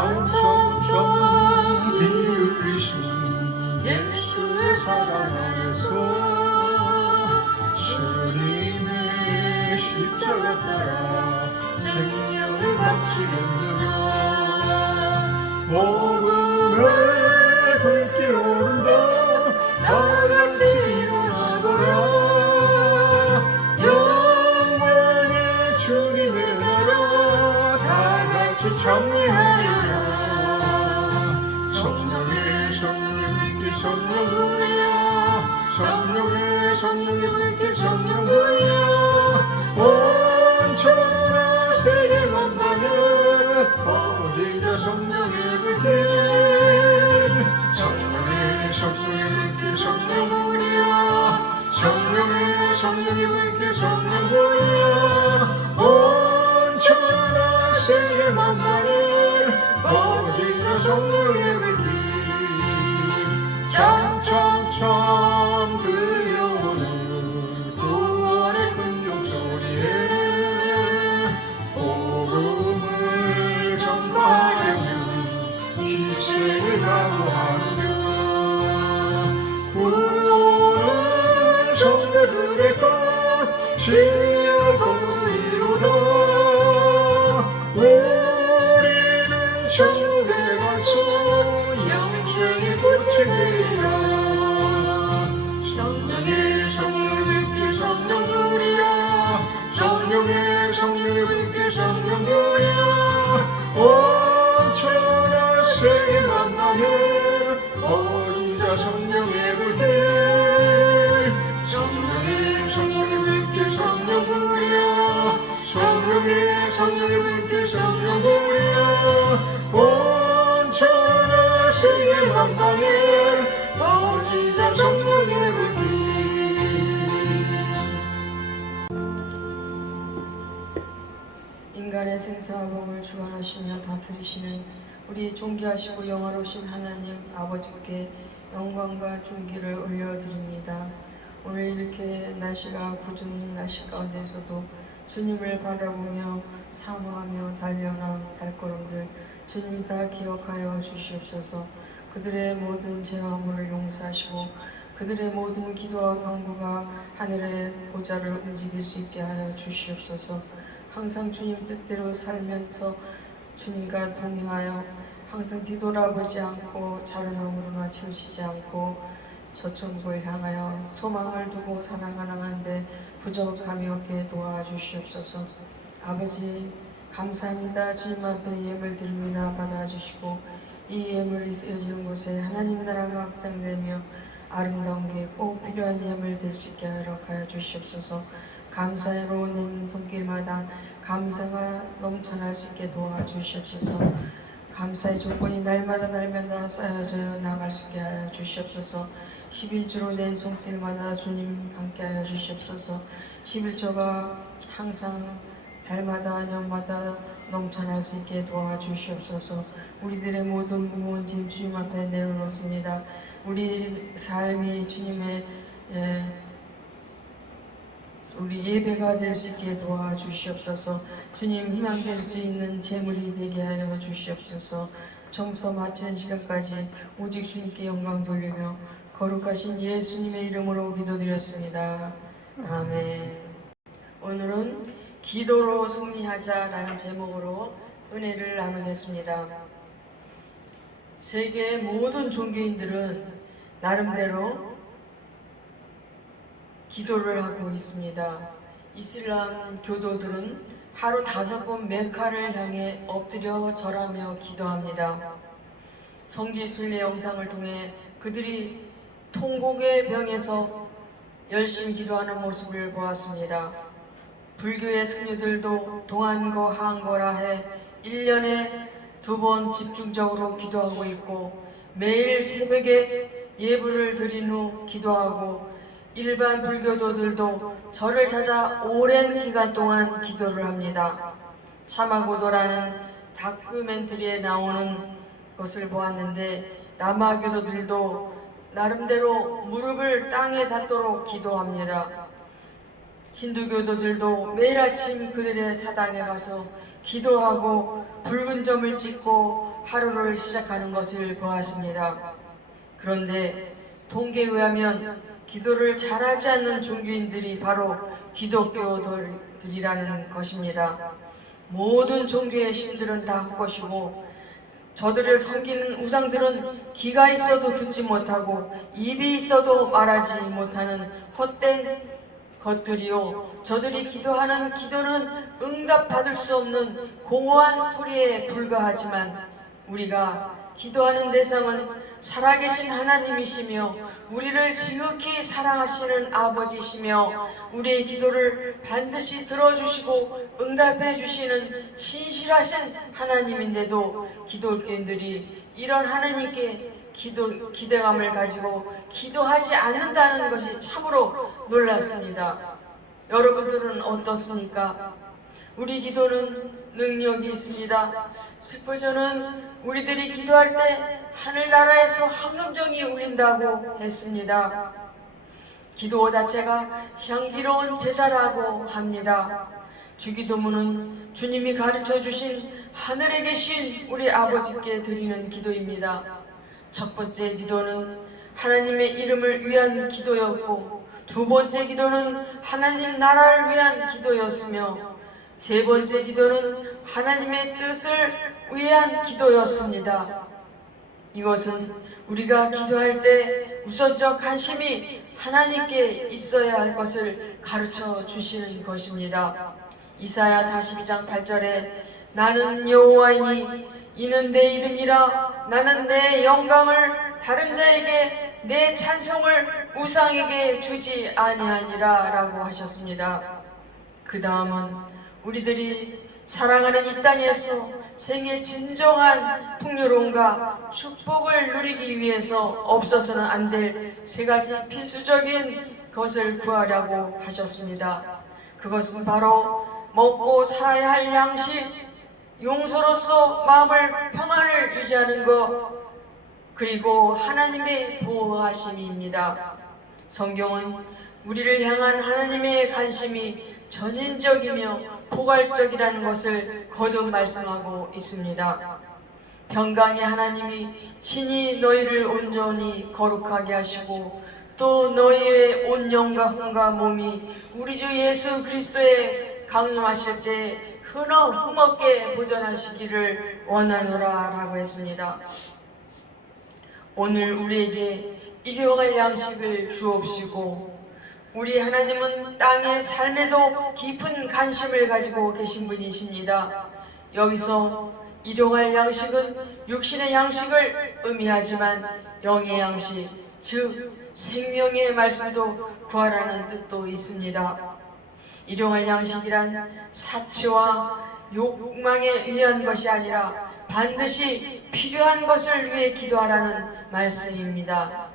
장청청 비 흘리신 예수의 사랑 안에서 주님의 십자가 따라 생명을 바치겠느냐. 복음의 불길 오른다 다같이 일어나거라. 영원의 주님의 나라 다같이 장래하여라. 성령의 불길 성령부야 성령의 불길 성령부야. 온천하 세계 만방에 퍼지자 성령의 불길. 성령의 불길 성령부야 성령의 불길 성령부야. 온천하 세계 만방에 퍼지자 성령의 불길. 장청청 들려오는 구원의 큰종소리에 복음을 전파하려면 희생을 각오하느냐. 구원은 성도들의 것 지혜롭고 이루다. 우리는 천국에 가서 영생의 꽃이 되리라. 성령의 불길 성령부야 성령의 불길 성령부야. 온천하 세계 만방에 퍼지자 성령의 불길. 성령의 불길 성령부야 성령의 불길 성령부야. 온천하 세계 만방에 퍼지자 성령의 불길. 인간의 생사와 복을 주관하시며 다스리시는 우리 존귀하시고 영화로우신 하나님 아버지께 영광과 존귀를 올려드립니다. 오늘 이렇게 날씨가 궂은 날씨 가운데서도 주님을 바라보며 사모하며 달려난 발걸음들 주님 다 기억하여 주시옵소서. 그들의 모든 죄와물을 용서하시고 그들의 모든 기도와 간구가 하늘의 보좌를 움직일 수 있게 하여 주시옵소서. 항상 주님 뜻대로 살면서 주님과 동행하여 항상 뒤돌아보지 않고 자른함으로나 치우치지 않고 저천국을 향하여 소망을 두고 살아가는데 부족함이 없게 도와주시옵소서. 아버지 감사합니다. 주님 앞에 예물 드립니다. 받아주시고 이 예물이 쓰여지는 곳에 하나님 나라가 확장되며 아름다운 게 꼭 필요한 예물 될 수 있게 허락하여 주시옵소서. 감사로 낸 손길마다 감사가 넘쳐날 수 있게 도와주시옵소서. 감사의 조건이 날마다 쌓여져 나갈 수 있게 하여 주시옵소서. 11조로 낸 손길마다 주님 함께하여 주시옵소서. 11조가 항상 달마다 년마다 넘쳐날 수 있게 도와주시옵소서. 우리들의 모든 무거운 짐 주님 앞에 내려놓습니다. 우리 삶이 주님의 우리 예배가 될 수 있게 도와주시옵소서. 주님 희망될 수 있는 재물이 되게 하여 주시옵소서. 처음부터 마치는 시간까지 오직 주님께 영광 돌리며 거룩하신 예수님의 이름으로 기도드렸습니다. 아멘. 오늘은 기도로 승리하자라는 제목으로 은혜를 나누겠습니다. 세계의 모든 종교인들은 나름대로 기도를 하고 있습니다. 이슬람 교도들은 하루 5번 메카를 향해 엎드려 절하며 기도합니다. 성지순례 영상을 통해 그들이 통곡의 병에서 열심히 기도하는 모습을 보았습니다. 불교의 승려들도 동안거 하안거라 해 1년에 2번 집중적으로 기도하고 있고 매일 새벽에 예불을 드린 후 기도하고 일반 불교도들도 절을 찾아 오랜 기간 동안 기도를 합니다. 참화고도라는 다큐멘터리에 나오는 것을 보았는데 라마교도들도 나름대로 무릎을 땅에 닿도록 기도합니다. 힌두교도들도 매일 아침 그들의 사당에 가서 기도하고 붉은 점을 찍고 하루를 시작하는 것을 보았습니다. 그런데 통계에 의하면 기도를 잘하지 않는 종교인들이 바로 기독교들이라는 것입니다. 모든 종교의 신들은 다 헛것이고 저들을 섬기는 우상들은 귀가 있어도 듣지 못하고 입이 있어도 말하지 못하는 헛된 것들이요, 저들이 기도하는 기도는 응답받을 수 없는 공허한 소리에 불과하지만 우리가 기도하는 대상은 살아계신 하나님이시며 우리를 지극히 사랑하시는 아버지시며 우리의 기도를 반드시 들어주시고 응답해 주시는 신실하신 하나님인데도 기독교인들이 이런 하나님께 기대감을 가지고 기도하지 않는다는 것이 참으로 놀랐습니다. 여러분들은 어떻습니까? 우리 기도는 능력이 있습니다. 스푸전은 우리들이 기도할 때 하늘나라에서 황금정이 울린다고 했습니다. 기도 자체가 향기로운 제사라고 합니다. 주기도문은 주님이 가르쳐 주신 하늘에 계신 우리 아버지께 드리는 기도입니다. 첫 번째 기도는 하나님의 이름을 위한 기도였고, 두 번째 기도는 하나님 나라를 위한 기도였으며, 세 번째 기도는 하나님의 뜻을 위한 기도였습니다. 이것은 우리가 기도할 때 우선적 관심이 하나님께 있어야 할 것을 가르쳐 주시는 것입니다. 이사야 42장 8절에 나는 여호와이니 이는 내 이름이라 나는 내 영광을 다른 자에게 내 찬송을 우상에게 주지 아니하니라 라고 하셨습니다. 그 다음은 우리들이 사랑하는 이 땅에서 생의 진정한 풍요로움과 축복을 누리기 위해서 없어서는 안 될 세 가지 필수적인 것을 구하라고 하셨습니다. 그것은 바로 먹고 살아야 할 양식, 용서로서 마음을 평안을 유지하는 것, 그리고 하나님의 보호하심입니다. 성경은 우리를 향한 하나님의 관심이 전인적이며 포괄적이라는 것을 거듭 말씀하고 있습니다. 평강의 하나님이 친히 너희를 온전히 거룩하게 하시고 또 너희의 온 영과 혼과 몸이 우리 주 예수 그리스도의 강림하실 때 흠없게 보존하시기를 원하노라 라고 했습니다. 오늘 우리에게 일용할 양식을 주옵시고, 우리 하나님은 땅의 삶에도 깊은 관심을 가지고 계신 분이십니다. 여기서 일용할 양식은 육신의 양식을 의미하지만 영의 양식, 즉 생명의 말씀도 구하라는 뜻도 있습니다. 일용할 양식이란 사치와 욕망에 의한 것이 아니라 반드시 필요한 것을 위해 기도하라는 말씀입니다.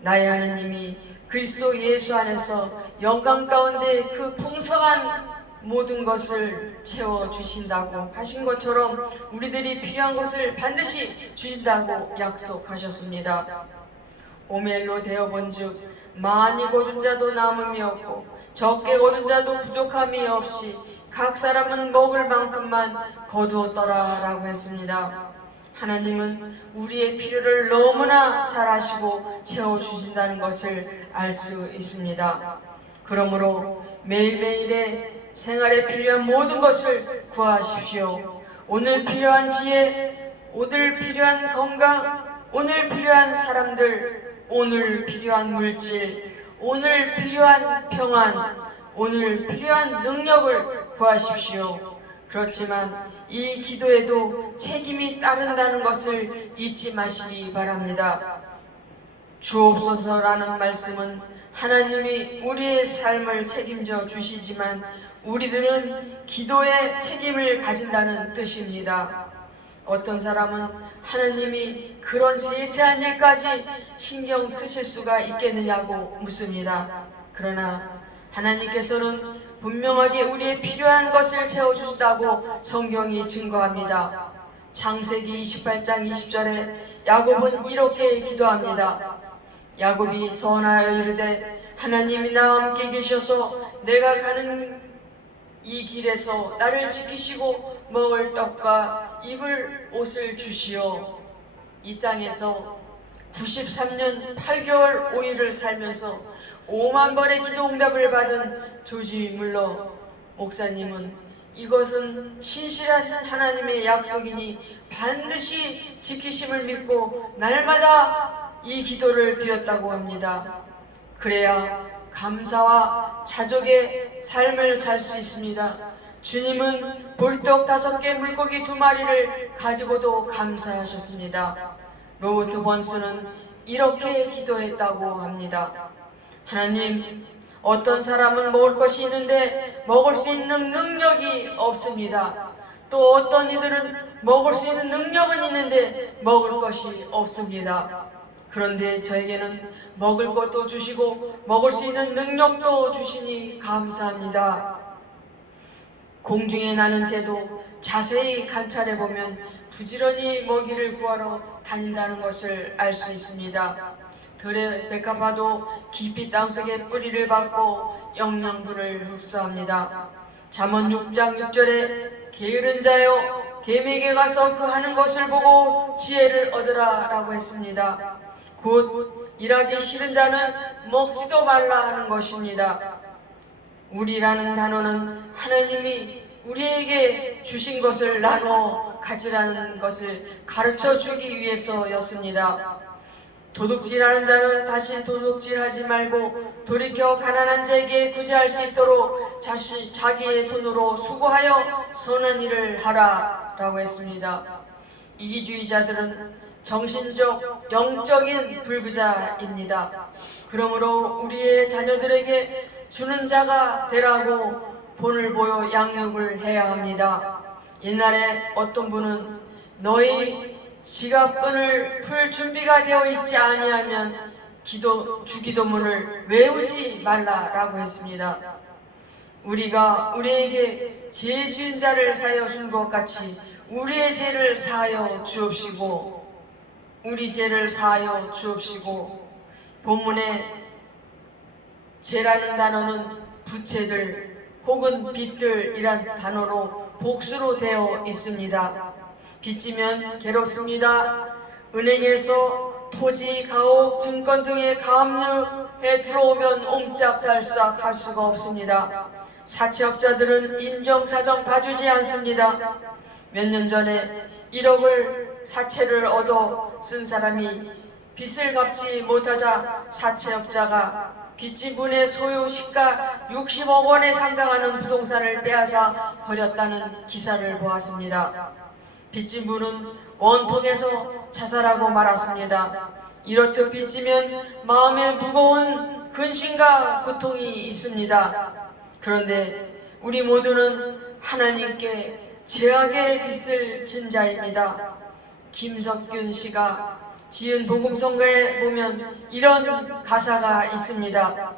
나의 하나님이 그리스도 예수 안에서 영광 가운데 그 풍성한 모든 것을 채워주신다고 하신 것처럼 우리들이 필요한 것을 반드시 주신다고 약속하셨습니다. 오멜로 되어본즉 많이 거둔 자도 남음이 없고 적게 거둔 자도 부족함이 없이 각 사람은 먹을 만큼만 거두었더라 라고 했습니다. 하나님은 우리의 필요를 너무나 잘 아시고 채워주신다는 것을 알 수 있습니다. 그러므로 매일매일의 생활에 필요한 모든 것을 구하십시오. 오늘 필요한 지혜, 오늘 필요한 건강, 오늘 필요한 사람들, 오늘 필요한 물질, 오늘 필요한 평안, 오늘 필요한 능력을 구하십시오. 그렇지만 이 기도에도 책임이 따른다는 것을 잊지 마시기 바랍니다. 주옵소서라는 말씀은 하나님이 우리의 삶을 책임져 주시지만 우리들은 기도에 책임을 가진다는 뜻입니다. 어떤 사람은 하나님이 그런 세세한 일까지 신경 쓰실 수가 있겠느냐고 묻습니다. 그러나 하나님께서는 분명하게 우리의 필요한 것을 채워주신다고 성경이 증거합니다. 창세기 28장 20절에 야곱은 이렇게 기도합니다. 야곱이 선하여 이르되 하나님이 나와 함께 계셔서 내가 가는 이 길에서 나를 지키시고 먹을 떡과 입을 옷을 주시오. 이 땅에서 93년 8개월 5일을 살면서 5만 번의 기도 응답을 받은 조지 물러 목사님은 이것은 신실하신 하나님의 약속이니 반드시 지키심을 믿고 날마다 이 기도를 드렸다고 합니다. 그래야 감사와 자족의 삶을 살 수 있습니다. 주님은 보리떡 5개, 물고기 2마리를 가지고도 감사하셨습니다. 로버트 번스는 이렇게 기도했다고 합니다. 하나님, 어떤 사람은 먹을 것이 있는데 먹을 수 있는 능력이 없습니다. 또 어떤 이들은 먹을 수 있는 능력은 있는데 먹을 것이 없습니다. 그런데 저에게는 먹을 것도 주시고 먹을 수 있는 능력도 주시니 감사합니다. 공중에 나는 새도 자세히 관찰해 보면 부지런히 먹이를 구하러 다닌다는 것을 알 수 있습니다. 들의 백합화도 깊이 땅속에 뿌리를 박고 영양분을 흡수합니다. 잠언 6장 6절에 게으른 자여 괭에게 가서 그 하는 것을 보고 지혜를 얻으라 라고 했습니다. 곧 일하기 싫은 자는 먹지도 말라 하는 것입니다. 우리라는 단어는 하나님이 우리에게 주신 것을 나눠 가지라는 것을 가르쳐 주기 위해서였습니다. 도둑질하는 자는 다시 도둑질하지 말고 돌이켜 가난한 자에게 구제할 수 있도록 자기의 손으로 수고하여 선한 일을 하라 라고 했습니다. 이기주의자들은 정신적, 영적인 불구자입니다. 그러므로 우리의 자녀들에게 주는 자가 되라고 본을 보여 양육을 해야 합니다. 옛날에 어떤 분은 너희 지갑끈을 풀 준비가 되어 있지 아니하면 주기도문을 외우지 말라라고 했습니다. 우리가 우리에게 죄 지은 자를 사하여 준 것 같이 우리의 죄를 사하여 주옵시고 우리 죄를 사하여 주옵시고. 본문에 죄라는 단어는 부채들 혹은 빚들이란 단어로 복수로 되어 있습니다. 빚지면 괴롭습니다. 은행에서 토지, 가옥, 증권 등의 가압류에 들어오면 옴짝달싹 할 수가 없습니다. 사채업자들은 인정사정 봐주지 않습니다. 몇 년 전에 1억을 사채를 얻어 쓴 사람이 빚을 갚지 못하자 사채업자가 빚진 분의 소유 시가 60억 원에 상당하는 부동산을 빼앗아 버렸다는 기사를 보았습니다. 빚진 분은 원통에서 자살하고 말았습니다. 이렇듯 빚지면 마음에 무거운 근심과 고통이 있습니다. 그런데 우리 모두는 하나님께 죄악의 빚을 진 자입니다. 김석균 씨가 지은 복음성가에 보면 이런 가사가 있습니다.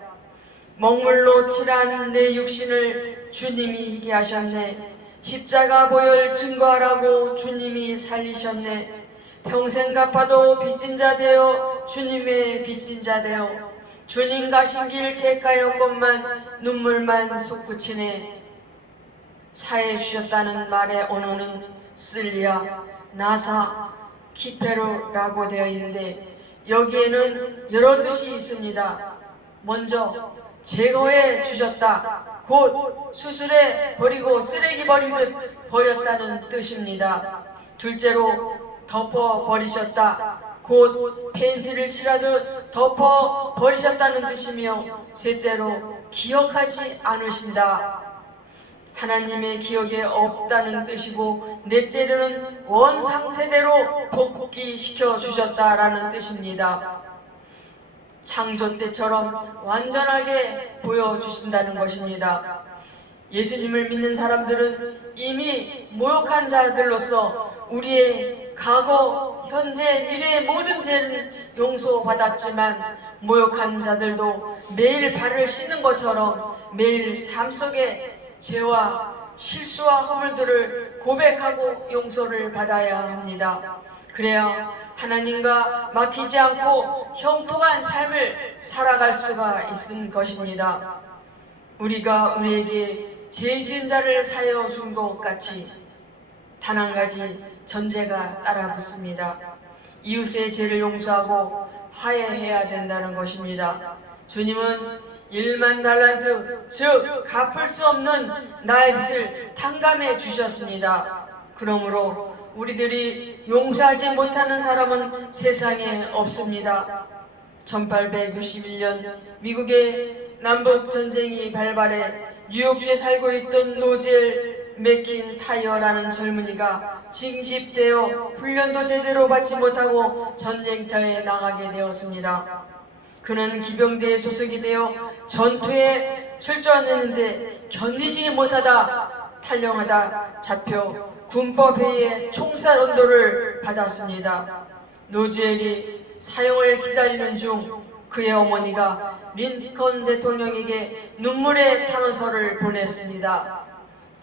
먹물로 칠한 내 육신을 주님이 희게 하셨네. 십자가 보혈 증거하라고 주님이 살리셨네. 평생 갚아도 빚진 자 되어 주님의 빚진 자 되어 주님 가신 길 객가였건만 눈물만 솟구치네. 사해 주셨다는 말의 언어는 쓸리아, 나사, 키페로라고 되어 있는데 여기에는 여러 뜻이 있습니다. 먼저 제거해 주셨다. 곧 수술해 버리고 쓰레기 버리듯 버렸다는 뜻입니다. 둘째로 덮어 버리셨다. 곧 페인트를 칠하듯 덮어 버리셨다는 뜻이며, 셋째로 기억하지 않으신다. 하나님의 기억에 없다는 뜻이고, 넷째로는 원 상태대로 복귀시켜 주셨다라는 뜻입니다. 창조 때처럼 완전하게 보여주신다는 것입니다. 예수님을 믿는 사람들은 이미 모욕한 자들로서 우리의 과거, 현재, 미래의 모든 죄는 용서받았지만, 모욕한 자들도 매일 발을 씻는 것처럼 매일 삶 속에 죄와 실수와 허물들을 고백하고 용서를 받아야 합니다. 그래야 하나님과 막히지 않고 형통한 삶을 살아갈 수가 있는 것입니다. 우리가 우리에게 죄 지은 자를 사여 준 것 같이 단 한 가지 전제가 따라붙습니다. 이웃의 죄를 용서하고 화해해야 된다는 것입니다. 주님은 1만 달란트, 즉 갚을 수 없는 나의 빚을 탕감해 주셨습니다. 그러므로 우리들이 용서하지 못하는 사람은 세상에 없습니다. 1861년 미국의 남북전쟁이 발발해 뉴욕주에 살고 있던 노젤 맥킨타이어라는 젊은이가 징집되어 훈련도 제대로 받지 못하고 전쟁터에 나가게 되었습니다. 그는 기병대에 소속이 되어 전투에 출전했는데 견디지 못하다 탈영하다 잡혀 군법회의의 총살 언도를 받았습니다. 노젤이 사형을 기다리는 중 그의 어머니가 린컨 대통령에게 눈물의 탄원서를 보냈습니다.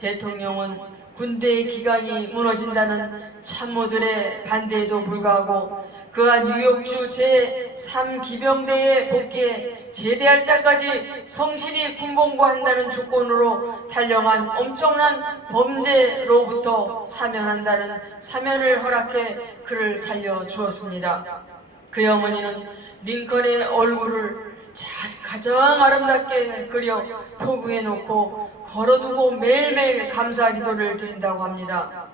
대통령은 군대의 기강이 무너진다는 참모들의 반대에도 불구하고 그가 뉴욕주 제3기병대에 복귀해 제대할 때까지 성실히 군복무한다는 조건으로 탈영한 엄청난 범죄로부터 사면한다는 사면을 허락해 그를 살려주었습니다. 그의 어머니는 링컨의 얼굴을 가장 아름답게 그려 포부해 놓고 걸어두고 매일매일 감사 기도를 드린다고 합니다.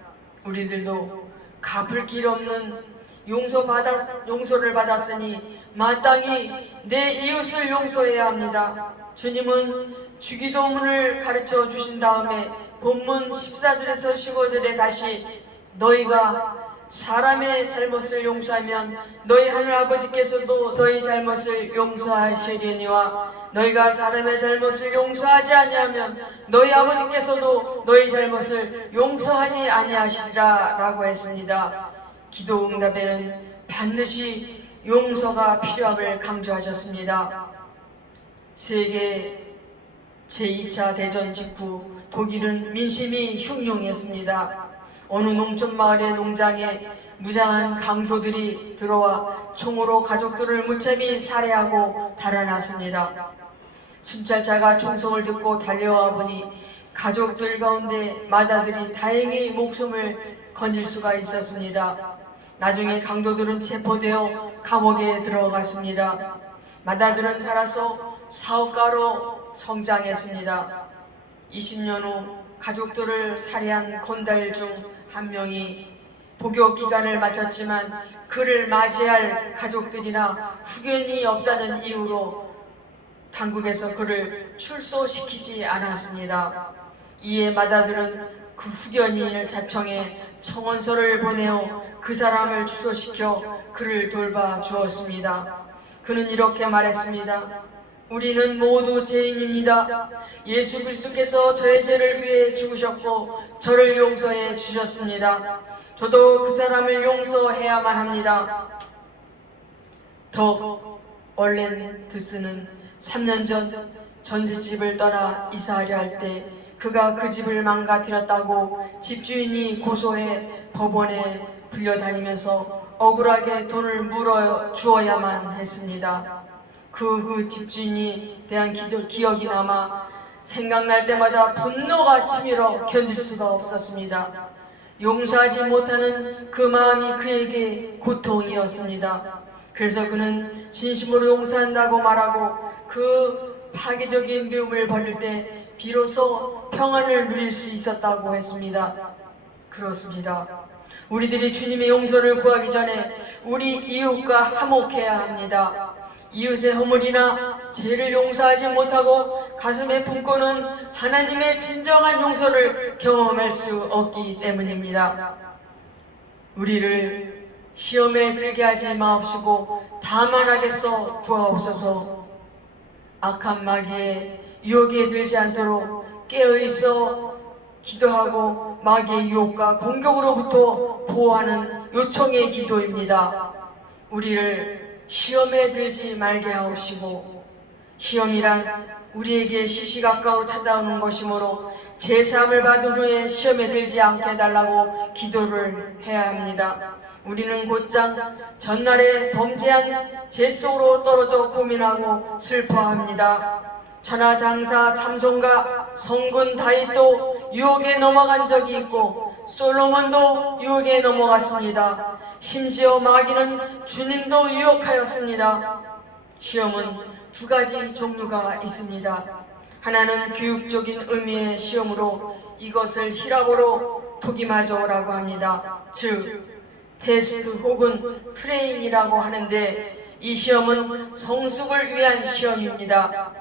우리들도 갚을 길 없는 용서를 받았으니 마땅히 내 이웃을 용서해야 합니다. 주님은 주기도문을 가르쳐 주신 다음에 본문 14절에서 15절에 다시 너희가 사람의 잘못을 용서하면 너희 하늘아버지께서도 너희 잘못을 용서하시려니와 너희가 사람의 잘못을 용서하지 아니하면 너희 아버지께서도 너희 잘못을 용서하지 아니하시리라 라고 했습니다. 기도 응답에는 반드시 용서가 필요함을 강조하셨습니다. 세계 제2차 대전 직후 독일은 민심이 흉흉했습니다. 어느 농촌 마을의 농장에 무장한 강도들이 들어와 총으로 가족들을 무참히 살해하고 달아났습니다. 순찰자가 총성을 듣고 달려와 보니 가족들 가운데 맏아들이 다행히 목숨을 건질 수가 있었습니다. 나중에 강도들은 체포되어 감옥에 들어갔습니다. 맏아들은 살아서 사업가로 성장했습니다. 20년 후 가족들을 살해한 건달 중 한 명이 복역 기간을 마쳤지만 그를 맞이할 가족들이나 후견이 없다는 이유로 당국에서 그를 출소시키지 않았습니다. 이에 맏아들은 그 후견인을 자청해 청원서를 보내어 그 사람을 출소시켜 그를 돌봐 주었습니다. 그는 이렇게 말했습니다. 우리는 모두 죄인입니다. 예수 그리스도께서 저의 죄를 위해 죽으셨고 저를 용서해 주셨습니다. 저도 그 사람을 용서해야만 합니다. 더 얼렌드스는 3년 전 전셋집을 떠나 이사하려 할 때 그가 그 집을 망가뜨렸다고 집주인이 고소해 법원에 불려다니면서 억울하게 돈을 물어 주어야만 했습니다. 그 집주인이 대한 기억이 남아 생각날 때마다 분노가 치밀어 견딜 수가 없었습니다. 용서하지 못하는 그 마음이 그에게 고통이었습니다. 그래서 그는 진심으로 용서한다고 말하고 그 파괴적인 미움을 버릴 때 비로소 평안을 누릴 수 있었다고 했습니다. 그렇습니다. 우리들이 주님의 용서를 구하기 전에 우리 이웃과 화목해야 합니다. 이웃의 허물이나 죄를 용서하지 못하고 가슴에 품고는 하나님의 진정한 용서를 경험할 수 없기 때문입니다. 우리를 시험에 들게 하지 마옵시고 다만 하겠소 구하옵소서. 악한 마귀의 유혹에 들지 않도록 깨어있어 기도하고 마귀의 유혹과 공격으로부터 보호하는 요청의 기도입니다. 우리를 시험에 들지 말게 하옵시고, 시험이란 우리에게 시시각각으로 찾아오는 것이므로 제3을 받은 후에 시험에 들지 않게 해달라고 기도를 해야 합니다. 우리는 곧장 전날에 범죄한 죄 속으로 떨어져 고민하고 슬퍼합니다. 천하장사 삼손과 성군 다윗도 유혹에 넘어간 적이 있고 솔로몬도 유혹에 넘어갔습니다. 심지어 마귀는 주님도 유혹하였습니다. 시험은 두 가지 종류가 있습니다. 하나는 교육적인 의미의 시험으로 이것을 히라보로 도기마조라고 합니다. 즉 테스트 혹은 트레인이라고 하는데, 이 시험은 성숙을 위한 시험입니다.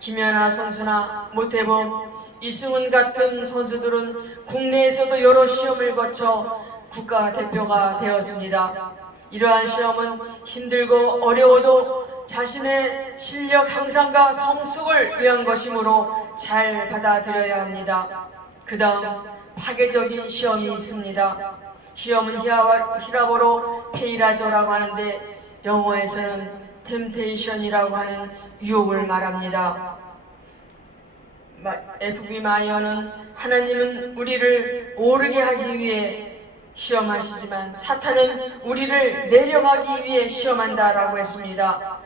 김연아 선수나 모태범, 이승훈 같은 선수들은 국내에서도 여러 시험을 거쳐 국가대표가 되었습니다. 이러한 시험은 힘들고 어려워도 자신의 실력 향상과 성숙을 위한 것이므로 잘 받아들여야 합니다. 그 다음 파괴적인 시험이 있습니다. 시험은 히라보로 페이라조라고 하는데, 영어에서는 템테이션이라고 하는 유혹을 말합니다. FB 마이어는 하나님은 우리를 오르게 하기 위해 시험하시지만 사탄은 우리를 내려가기 위해 시험한다라고 했습니다.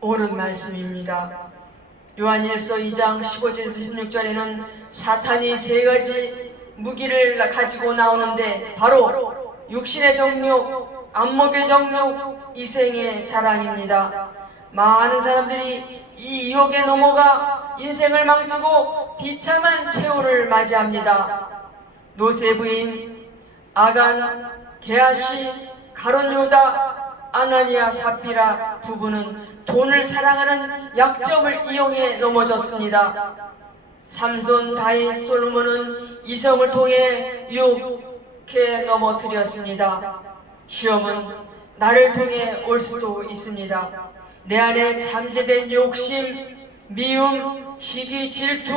옳은 말씀입니다. 요한일서 2장 15절에서 16절에는 사탄이 세 가지 무기를 가지고 나오는데, 바로 육신의 정욕, 안목의 정욕, 이생의 자랑입니다. 많은 사람들이 이 유혹에 넘어가 인생을 망치고 비참한 최후를 맞이합니다. 노세부인, 아간, 게하시, 가론 유다, 아나니아, 삽비라 부부는 돈을 사랑하는 약점을 이용해 넘어졌습니다. 삼손, 다윗, 솔로몬은 이성을 통해 유혹에 넘어뜨렸습니다. 시험은 나를 통해 올 수도 있습니다. 내 안에 잠재된 욕심, 미움, 시기, 질투,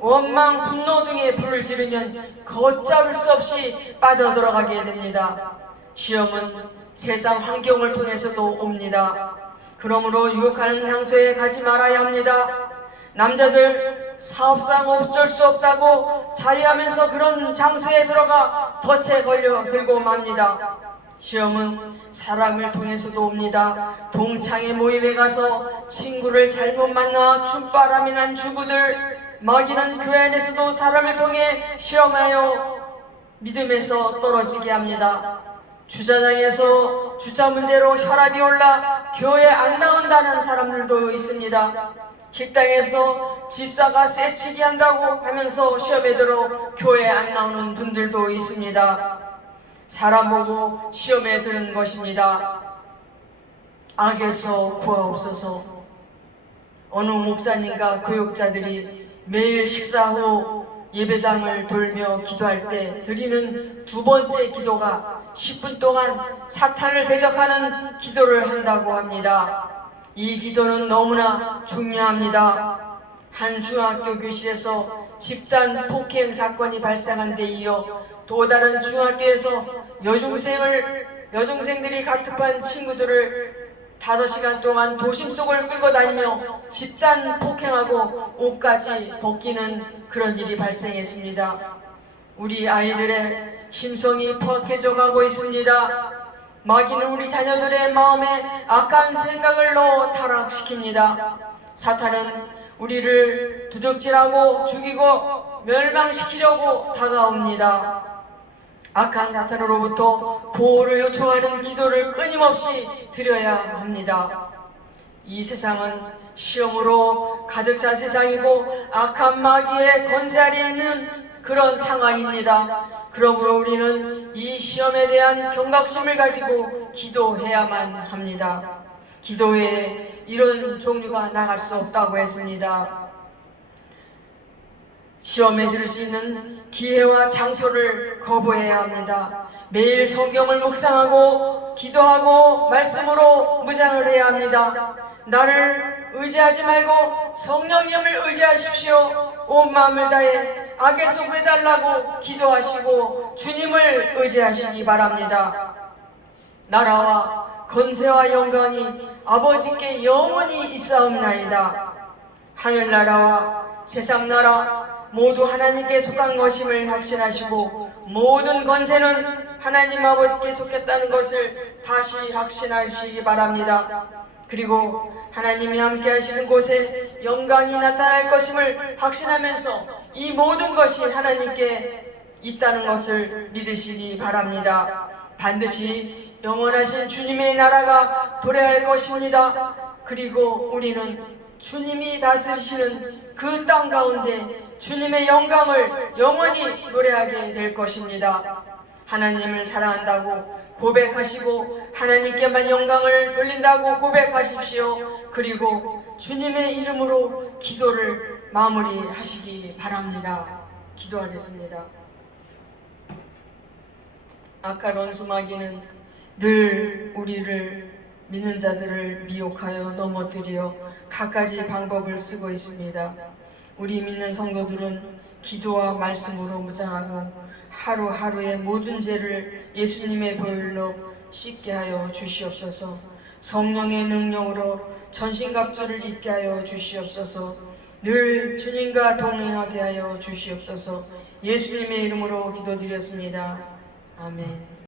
원망, 분노 등의 불을 지르면 걷잡을 수 없이 빠져들어가게 됩니다. 시험은 세상 환경을 통해서도 옵니다. 그러므로 유혹하는 장소에 가지 말아야 합니다. 남자들 사업상 어쩔 수 없다고 자위하면서 그런 장소에 들어가 덫에 걸려 들고 맙니다. 시험은 사람을 통해서도 옵니다. 동창회 모임에 가서 친구를 잘못 만나 춤바람이 난 주부들, 마귀는 교회 안에서도 사람을 통해 시험하여 믿음에서 떨어지게 합니다. 주차장에서 주차 문제로 혈압이 올라 교회에 안 나온다는 사람들도 있습니다. 식당에서 집사가 쎄치기 한다고 하면서 시험에 들어 교회에 안 나오는 분들도 있습니다. 사람 보고 시험에 드는 것입니다. 악에서 구하옵소서. 어느 목사님과 교육자들이 매일 식사 후 예배당을 돌며 기도할 때 드리는 두 번째 기도가 10분 동안 사탄을 대적하는 기도를 한다고 합니다. 이 기도는 너무나 중요합니다. 한 중학교 교실에서 집단 폭행 사건이 발생한 데 이어 또 다른 중학교에서 여중생들이 가급한 친구들을 5시간 동안 도심 속을 끌고 다니며 집단 폭행하고 옷까지 벗기는 그런 일이 발생했습니다. 우리 아이들의 심성이 포악해져 가고 있습니다. 마귀는 우리 자녀들의 마음에 악한 생각을 넣어 타락시킵니다. 사탄은 우리를 도적질하고 죽이고 멸망시키려고 다가옵니다. 악한 사탄으로부터 보호를 요청하는 기도를 끊임없이 드려야 합니다. 이 세상은 시험으로 가득 찬 세상이고 악한 마귀의 권세 아래에 있는 그런 상황입니다. 그러므로 우리는 이 시험에 대한 경각심을 가지고 기도해야만 합니다. 기도에 이런 종류가 나갈 수 없다고 했습니다. 시험에 들을 수 있는 기회와 장소를 거부해야 합니다. 매일 성경을 묵상하고 기도하고 말씀으로 무장을 해야 합니다. 나를 의지하지 말고 성령님을 의지하십시오. 온 마음을 다해 악에서 구해달라고 기도하시고 주님을 의지하시기 바랍니다. 나라와 권세와 영광이 아버지께 영원히 있사옵나이다. 하늘나라와 세상나라 모두 하나님께 속한 것임을 확신하시고 모든 권세는 하나님 아버지께 속했다는 것을 다시 확신하시기 바랍니다. 그리고 하나님이 함께 하시는 곳에 영광이 나타날 것임을 확신하면서 이 모든 것이 하나님께 있다는 것을 믿으시기 바랍니다. 반드시 영원하신 주님의 나라가 도래할 것입니다. 그리고 우리는 주님이 다스리시는 그 땅 가운데 주님의 영광을 영원히 노래하게 될 것입니다. 하나님을 사랑한다고 고백하시고 하나님께만 영광을 돌린다고 고백하십시오. 그리고 주님의 이름으로 기도를 마무리하시기 바랍니다. 기도하겠습니다. 악한 원수마귀는 늘 우리를 믿는 자들을 미혹하여 넘어뜨려 갖가지 방법을 쓰고 있습니다. 우리 믿는 성도들은 기도와 말씀으로 무장하고 하루하루의 모든 죄를 예수님의 보혈로 씻게 하여 주시옵소서. 성령의 능력으로 전신갑주를 입게 하여 주시옵소서. 늘 주님과 동행하게 하여 주시옵소서. 예수님의 이름으로 기도드렸습니다. 아멘.